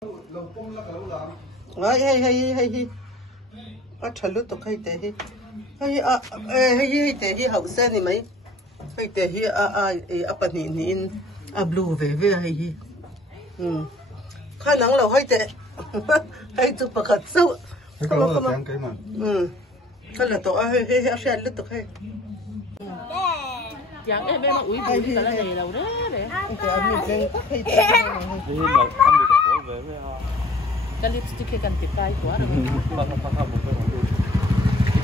hay thật lúc tục hay tệ hay tệ hi hậu sen này mấy hay tệ hi apa ni blue về hay khả năng là hay tệ hay chụp bạc sâu không có cái mà khả là tổ hay sen lúc tục hay chẳng em mà uống bụi thì là đầy đầu đó để cái lipstick cái tiệp cay quá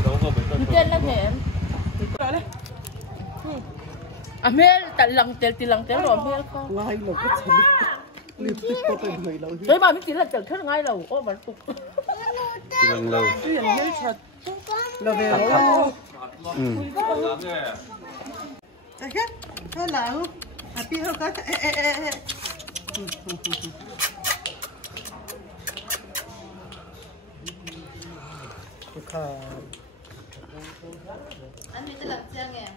rồi trên là em Amel tại lần téo rồi Amel không ngay là cái gì lipstick có cái người lâu đấy mà mình chỉ là chở hết ngay đầu ô mà tục lần lâu là về thế là happy hơn cái anh đi tới làm chân nè.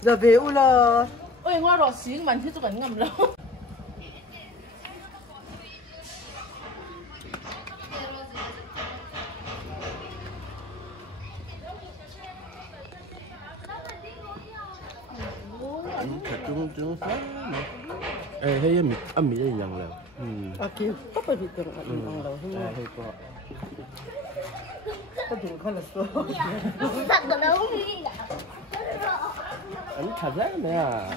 giờ về u là ôi ngoa rồi xíu mình thấy tôi vẫn ngầm lâu chúng phát ê thấy âm mỹ đây lần nào kêu có phải bị tưởng là bằng đầu không hay có tưởng không là số Thật là đâu. anh thật đấy mẹ à